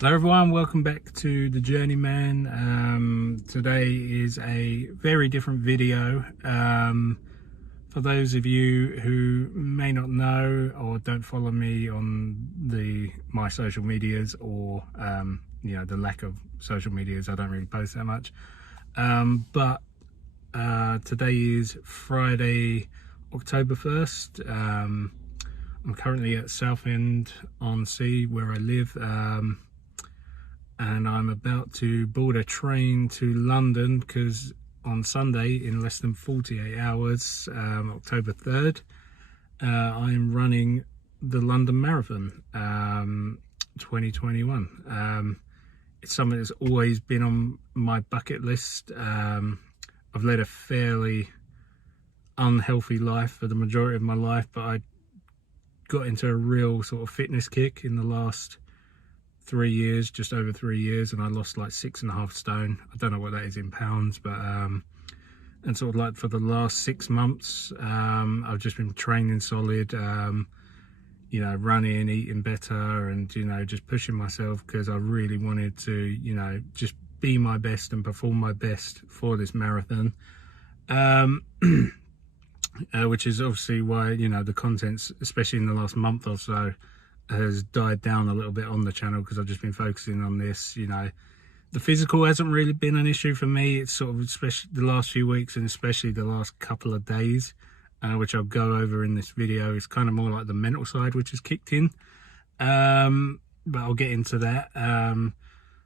Hello everyone, welcome back to the Journeyman. Today is a very different video. For those of you who may not know or don't follow me on my social medias, or the lack of social medias, I don't really post that much. But today is Friday, October 1st. I'm currently at Southend-on-Sea where I live. And I'm about to board a train to London because on Sunday, in less than 48 hours, October 3rd, I'm running the London Marathon 2021. It's something that's always been on my bucket list. I've led a fairly unhealthy life for the majority of my life, but I got into a real sort of fitness kick in the last 3 years, just over 3 years, and I lost like 6.5 stone. I don't know what that is in pounds, but and sort of like for the last 6 months, I've just been training solid, running, eating better, and just pushing myself because I really wanted to just be my best and perform my best for this marathon. Which is obviously why the contents, especially in the last month or so, has died down a little bit on the channel, because I've just been focusing on this. The physical hasn't really been an issue for me. It's sort of, especially the last few weeks and especially the last couple of days, which I'll go over in this video. It's kind of more like the mental side which has kicked in, but I'll get into that.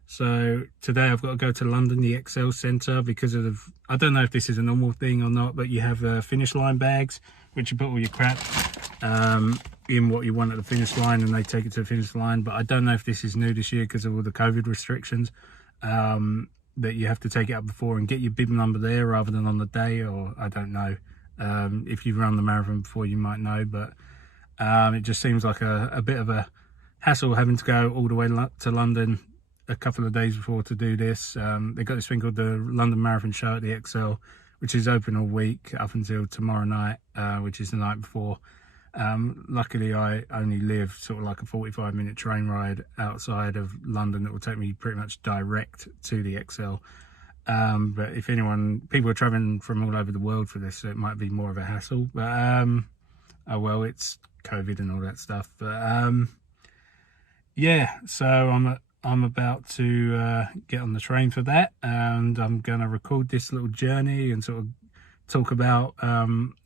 So today I've got to go to London, the Excel Centre, because of, I don't know if this is a normal thing or not, but you have finish line bags which you put all your crap in what you want at the finish line, and they take it to the finish line. But I don't know if this is new this year because of all the COVID restrictions, that you have to take it up before and get your bib number there rather than on the day, or I don't know. If you've run the marathon before, you might know, but it just seems like a bit of a hassle having to go all the way to London a couple of days before to do this. They've got this thing called the London Marathon Show at the XL, which is open all week up until tomorrow night, which is the night before. Luckily I only live sort of like a 45-minute train ride outside of London that will take me pretty much direct to the XL. But if people are traveling from all over the world for this, so it might be more of a hassle, but oh well, it's COVID and all that stuff. But yeah, so I'm about to get on the train for that, and I'm gonna record this little journey and sort of talk about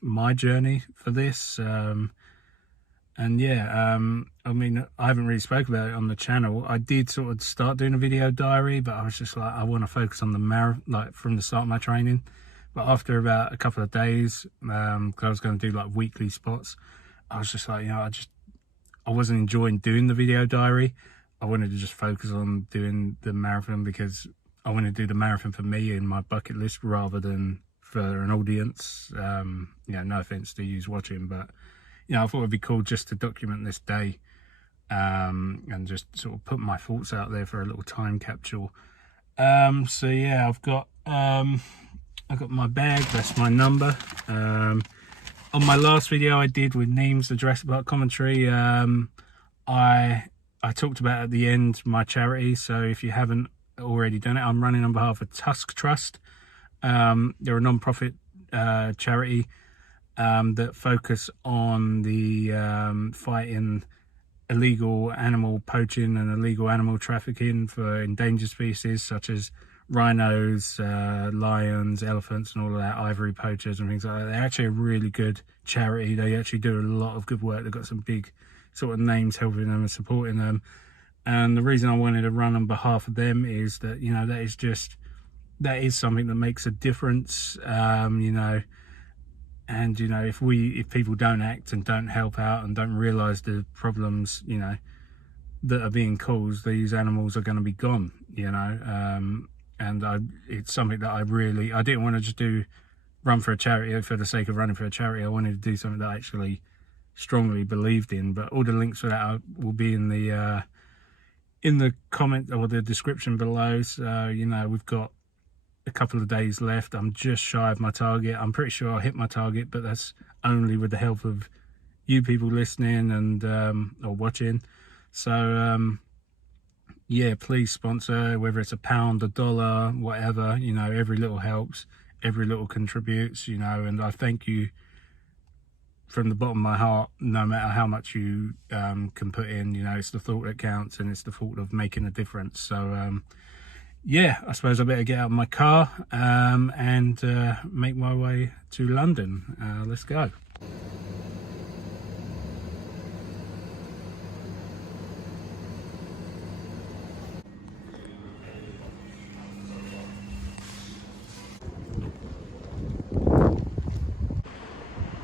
my journey for this. And yeah, I mean, I haven't really spoke about it on the channel. I did sort of start doing a video diary, but I was just like, I want to focus on the marathon, like from the start of my training. But after about a couple of days, because I was going to do like weekly spots, I was just like, I wasn't enjoying doing the video diary. I wanted to just focus on doing the marathon because I want to do the marathon for me in my bucket list rather than for an audience. No offense to you watching, but I thought it'd be cool just to document this day, and just sort of put my thoughts out there for a little time capsule. So yeah, I've got my bag, that's my number. On my last video I did with Neems, the Jurassic Park commentary, I talked about at the end my charity. So if you haven't already done it, I'm running on behalf of Tusk Trust. They're a non-profit charity that focus on the fighting illegal animal poaching and illegal animal trafficking for endangered species such as rhinos, lions, elephants, and all of that, ivory poachers and things like that. They're actually a really good charity. They actually do a lot of good work. They've got some big sort of names helping them and supporting them. And the reason I wanted to run on behalf of them is that that is something that makes a difference. And if people don't act and don't help out and don't realize the problems that are being caused, these animals are going to be gone. And it's something that I didn't want to just run for a charity for the sake of running for a charity. I wanted to do something that I actually strongly believed in. But all the links for that will be in the comment or the description below. So we've got a couple of days left. I'm just shy of my target. I'm pretty sure I'll hit my target, but that's only with the help of you people listening and or watching. So yeah, please sponsor, whether it's £1, $1, whatever, you know, every little helps, every little contributes, you know, and I thank you from the bottom of my heart, no matter how much you can put in. You know, it's the thought that counts, and it's the thought of making a difference. So yeah, I suppose I better get out of my car and make my way to London. Let's go.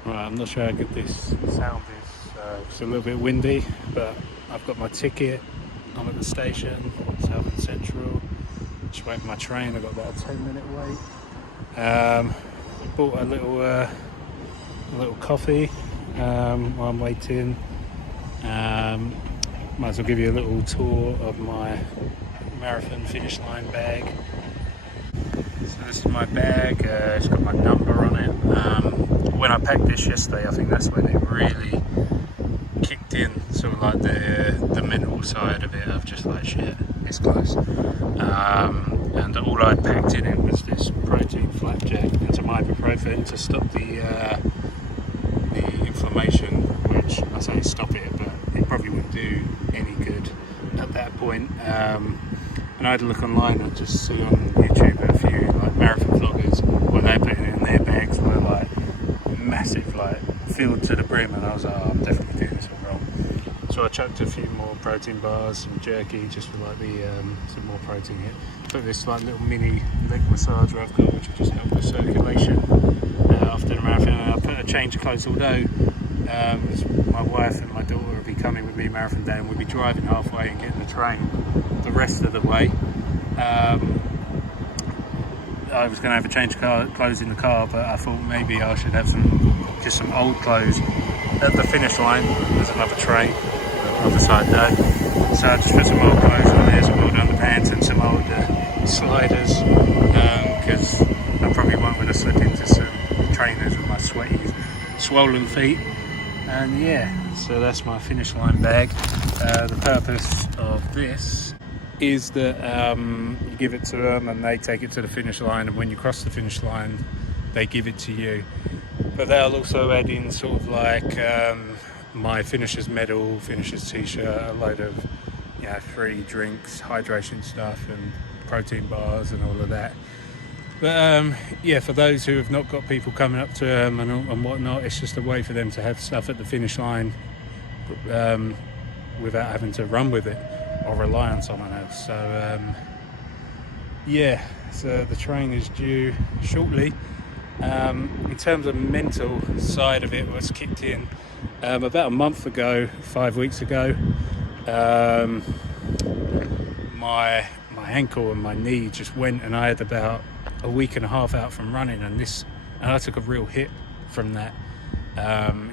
Right, I'm not sure how good this sound is. It's a little bit windy, but I've got my ticket. I'm at the station, Southern Central. Just waiting for my train. I've got about a 10-minute wait. Bought a little coffee while I'm waiting. Might as well give you a little tour of my marathon finish line bag. So this is my bag. It's got my number on it. When I packed this yesterday, I think that's when it really kicked in, sort of like the mental side of it, of just like, shit, it's close. And all I'd packed in it was this protein flapjack and some ibuprofen to stop the inflammation, which I say stop it, but it probably wouldn't do any good at that point. And I had a look online and just see on YouTube a few like marathon vloggers when they put it in their bags were like massive, like filled to the brim, and I was like, oh, I'm definitely doing this one wrong. So I chucked a few more protein bars, some jerky, just for like the some more protein hit. Put this like little mini leg massager I've got, which will just help with circulation after the marathon. And I put a change of clothes, although my wife and my daughter will be coming with me marathon day, and we'll be driving halfway and getting the train the rest of the way. I was going to have a change of clothes in the car, but I thought maybe I should have just some old clothes at the finish line. There's another train on the other side though, so I just put some old clothes on there, some old underpants and some old sliders, because I probably won't want to slip into some trainers with my sweaty, swollen feet. And yeah, so that's my finish line bag. The purpose of this is that you give it to them and they take it to the finish line, and when you cross the finish line they give it to you. But they'll also add in sort of like my finisher's medal, finisher's t-shirt, a load of free drinks, hydration stuff and protein bars and all of that. But yeah, for those who have not got people coming up to them and whatnot, it's just a way for them to have stuff at the finish line without having to run with it or rely on someone else. So yeah, so the train is due shortly. In terms of mental side of it, was kicked in about a month ago, 5 weeks ago. My ankle and my knee just went, and I had about a week and a half out from running, and I took a real hit from that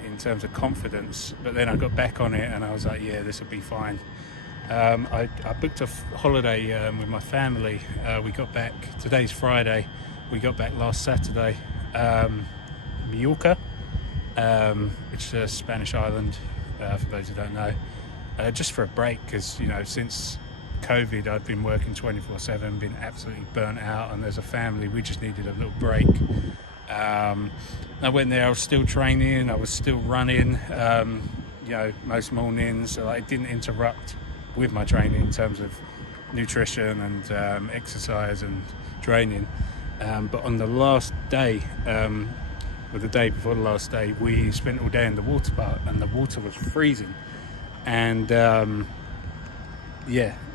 in terms of confidence. But then I got back on it and I was like, yeah, this will be fine. I booked a holiday with my family. We got back, today's Friday, we got back last Saturday, Mallorca, which is a Spanish island, for those who don't know, just for a break, because since COVID I'd been working 24/7, been absolutely burnt out, and as a family we just needed a little break. I went there, I was still training, I was still running, most mornings, so it didn't interrupt with my training in terms of nutrition and exercise and training. But on the last day, or the day before the last day, we spent all day in the water park, and the water was freezing. And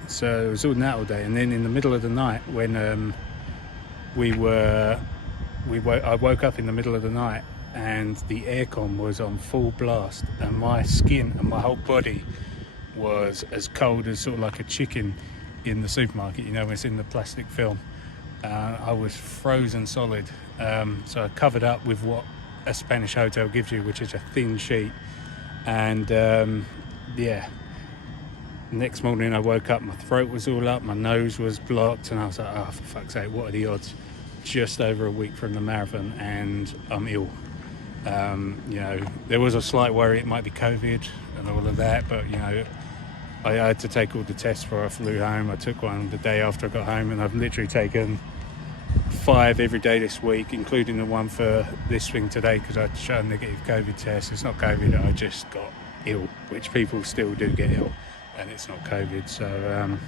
so it was all that all day. And then in the middle of the night, when I woke up in the middle of the night, and the aircon was on full blast, and my skin and my whole body was as cold as sort of like a chicken in the supermarket, when it's in the plastic film. I was frozen solid. So I covered up with what a Spanish hotel gives you, which is a thin sheet. And next morning I woke up, my throat was all up, my nose was blocked, and I was like, oh, for fuck's sake, what are the odds? Just over a week from the marathon and I'm ill. There was a slight worry it might be COVID and all of that, but I had to take all the tests before I flew home. I took one the day after I got home, and I've literally taken 5 every day this week, including the one for this thing today, because I showed a negative COVID test. It's not COVID, I just got ill, which people still do get ill, and it's not COVID. So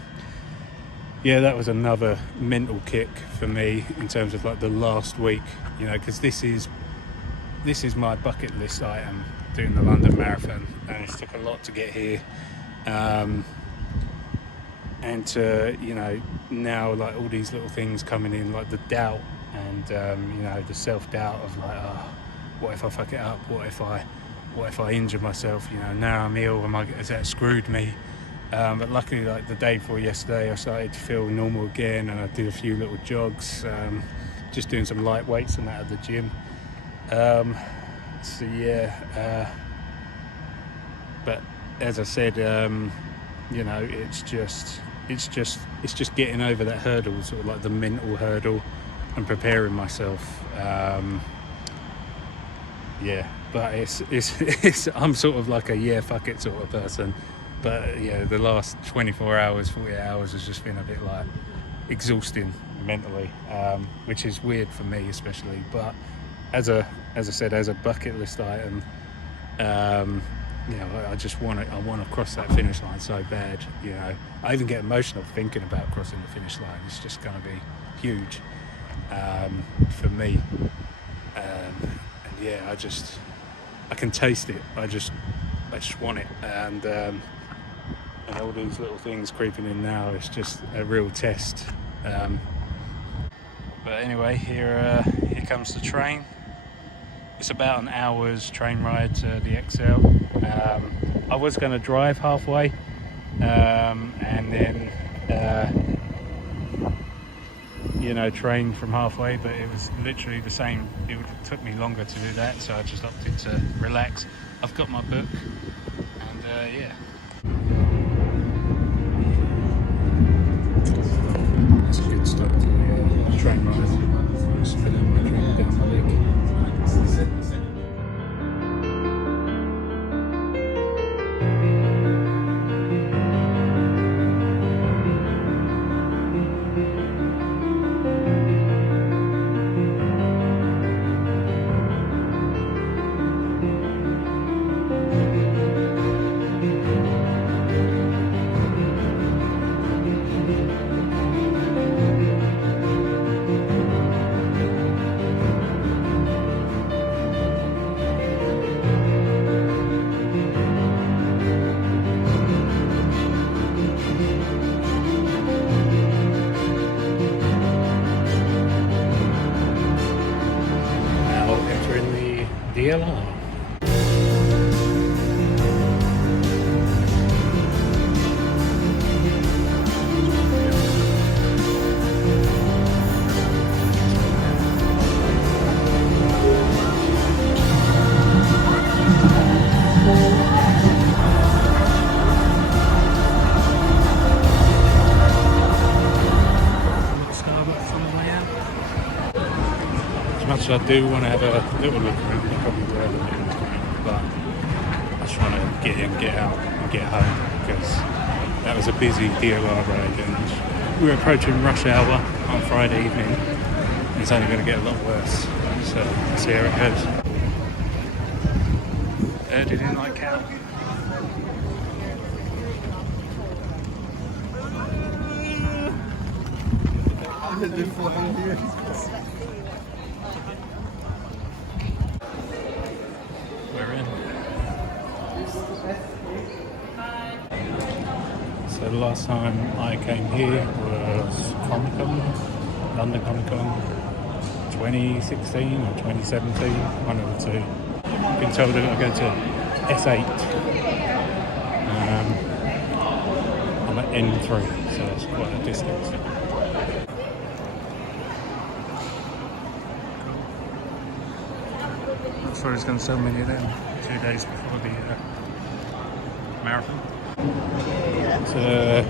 yeah, that was another mental kick for me in terms of like the last week, you know, because this is my bucket list item, doing the London Marathon, and it took a lot to get here. And to, you know, now like all these little things coming in, like the doubt and you know, the self-doubt of like, oh, what if I fuck it up, what if I injure myself, you know, now I'm ill, has that screwed me? But luckily, like the day before yesterday, I started to feel normal again, and I did a few little jogs, just doing some light weights and that at the gym. So yeah, but as I said, you know, it's just getting over that hurdle, sort of like the mental hurdle, and preparing myself. Yeah, but it's I'm sort of like a yeah, fuck it sort of person. But yeah, the last 24 hours, 48 hours has just been a bit like exhausting mentally, which is weird for me especially. But as I said, as a bucket list item, you know, I want to cross that finish line so bad. You know, I even get emotional thinking about crossing the finish line. It's just going to be huge for me. And yeah, I can taste it. I just want it. And all these little things creeping in now, it's just a real test. But anyway, here comes the train. It's about an hour's train ride to the XL. I was going to drive halfway, and then you know, train from halfway, but it was literally the same. It took me longer to do that, so I just opted to relax. I've got my book, and yeah. That's a good start to the train ride. Just put my drink down my leg. DLR. As much as I do want to have a little look around, I probably will have a little look around, but I just want to get in, get out and get home, because that was a busy DLR ride, and we're approaching rush hour on Friday evening, and it's only going to get a lot worse, so let's see how it goes. Didn't like cow. We're in. So the last time I came here was Comic-Con, London Comic-Con 2016 or 2017, one of the two. I've been told that I go to S8. I'm at N3, so it's quite a distance. Not sure he's going to sell many of them 2 days before the marathon. So,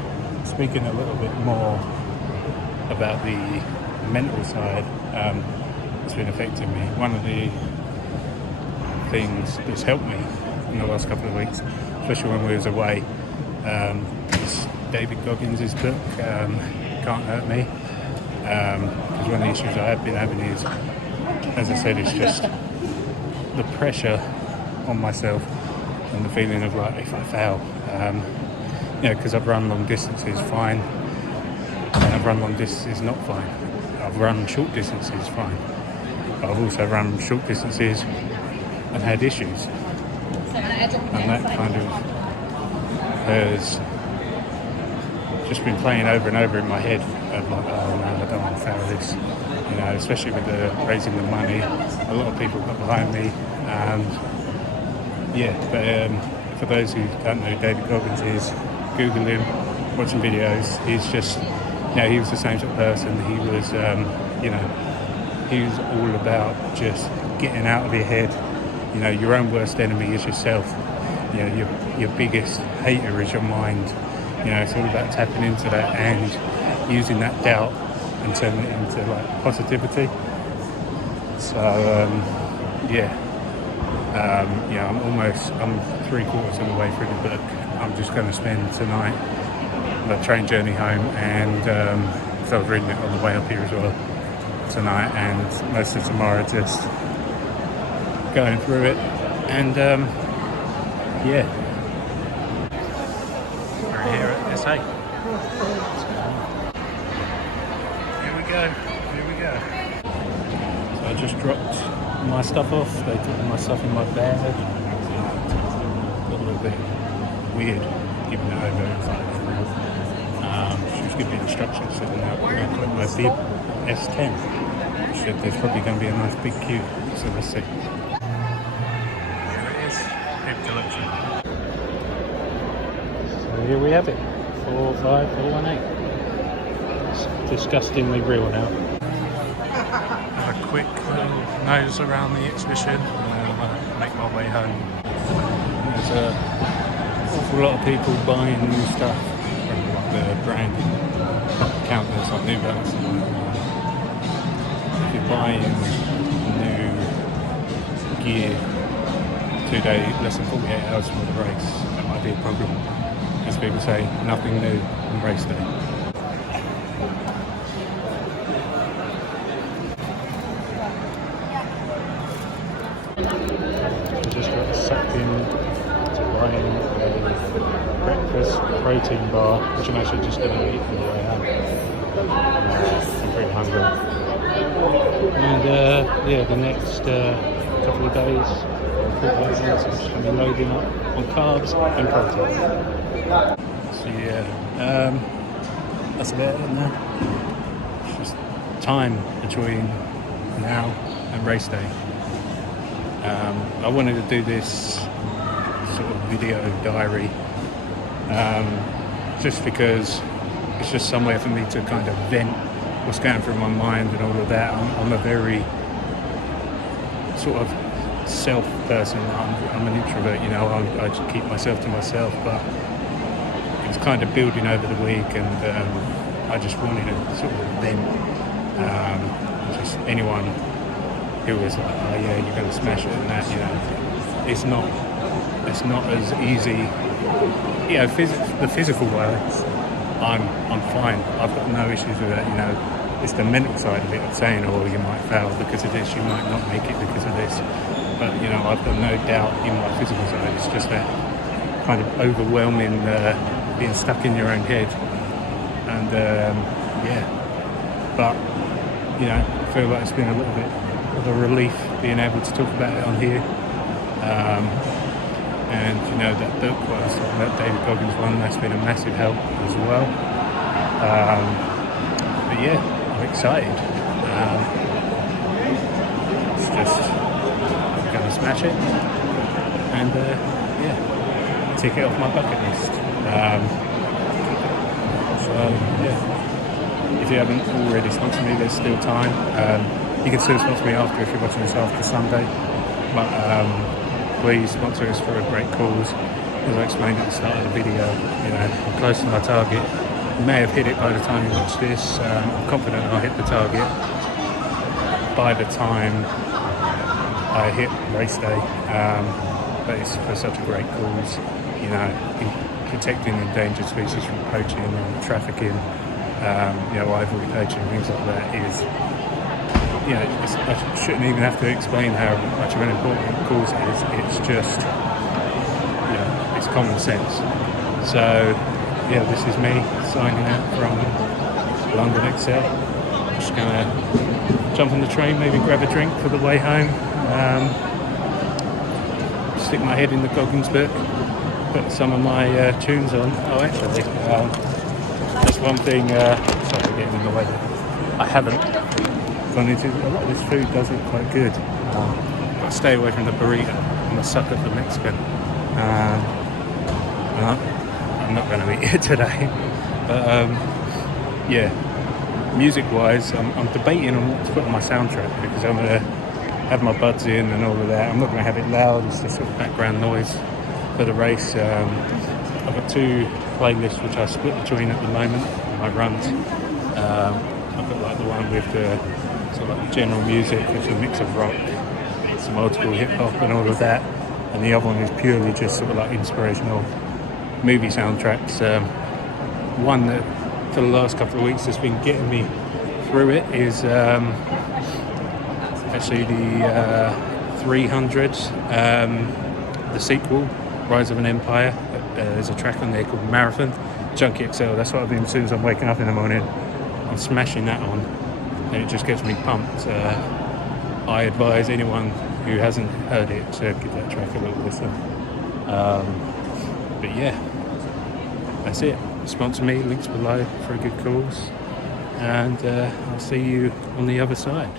speaking a little bit more about the mental side, it's been affecting me. One of the things that's helped me in the last couple of weeks, especially when we was away, David Goggins' book, Can't Hurt Me. Because one of the issues I have been having is, as I said, it's just the pressure on myself and the feeling of like, if I fail, because I've run long distances fine, and I've run long distances not fine. I've run short distances fine, but I've also run short distances and had issues, and that kind of has just been playing over and over in my head of like, oh man, I don't want to fail this, especially with the raising the money. A lot of people got behind me, but for those who don't know who David Goggins is, Google him, watch some videos. He's just, he was the same sort of person. He was, he was all about just getting out of your head. Your own worst enemy is yourself. Your biggest hater is your mind. It's all about tapping into that and using that doubt and turning it into like positivity. So I'm 3/4 of the way through the book. I'm just going to spend tonight on the train journey home, and so I was reading it on the way up here as well tonight, and most of tomorrow just going through it, and we're here at SA. Here we go. So I just dropped my stuff off. They took my stuff in my bag. Got a little bit weird giving it over. She was giving me instructions, so now I'm going to put my bib S10. She said there's probably going to be a nice big queue, so let's see. Here it is, bib collection. So here we have it, 45418. It's disgustingly real now. A quick nose around the exhibition, and then I'm going to make my way home. There's an awful lot of people buying new stuff from like the branding counters on New Balance. If you're buying new gear 2 days, less than 48 hours from the race, that might be a problem. As people say, nothing new on race day. Just got sucked in to buying a breakfast protein bar, which I'm actually just going to eat on the way home. I'm pretty hungry. And the next couple of days, I'm just going to be loading up on carbs and protein. So that's about it now. It's just time between now and race day. I wanted to do this sort of video diary just because it's just somewhere for me to kind of vent what's going through my mind and all of that. I'm a very sort of self person. I'm an introvert, I just keep myself to myself, but it was kind of building over the week, and I just wanted to sort of vent. Just anyone who was like, oh yeah, you're going to smash it and that, it's not as easy. The physical wise, I'm fine. I've got no issues with that. It's the mental side of it of saying, oh, you might fail because of this, you might not make it because of this. But I've got no doubt in my physical side. It's just that kind of overwhelming, being stuck in your own head, and But I feel like it's been a little bit of a relief being able to talk about it on here. And that book, what I was talking about, David Goggins one, that's been a massive help as well. But yeah, I'm excited. It's just gonna smash it, and tick it off my bucket list. If you haven't already sponsored me, there's still time. You can still sponsor me after if you're watching this after Sunday, but please sponsor us for a great cause. As I explained at the start of the video, I'm close to my target. You may have hit it by the time you watch this. I'm confident I'll hit the target by the time I hit race day, but it's for such a great cause. protecting endangered species from poaching and trafficking, ivory poaching, things like that is, I shouldn't even have to explain how much of an important cause it is. It's just, it's common sense. So, this is me signing out from London Excel. Just gonna jump on the train, maybe grab a drink for the way home. Stick my head in the Goggins book, put some of my tunes on. Oh, actually, that's one thing. Sorry, getting in the way. I haven't gone into. A lot of this food does look quite good. But stay away from the burrito. I'm a sucker for Mexican. I'm not going to eat it today. But music-wise, I'm debating on what to put on my soundtrack, because I'm going to have my buds in and all of that. I'm not going to have it loud. It's just sort of background noise for the race. I've got 2 playlists which I split between at the moment, my runs. I've got like the one with the sort of like general music, which is a mix of rock, some old school hip hop and all of that, and the other one is purely just sort of like inspirational movie soundtracks. One that for the last couple of weeks has been getting me through it is actually the 300, the sequel, Rise of an Empire. There's a track on there called Marathon, Junkie XL. That's what I've been, as soon as I'm waking up in the morning, I'm smashing that on, and it just gets me pumped. I advise anyone who hasn't heard it to give that track a little listen. But yeah, that's it. Sponsor me, links below for a good cause, and I'll see you on the other side.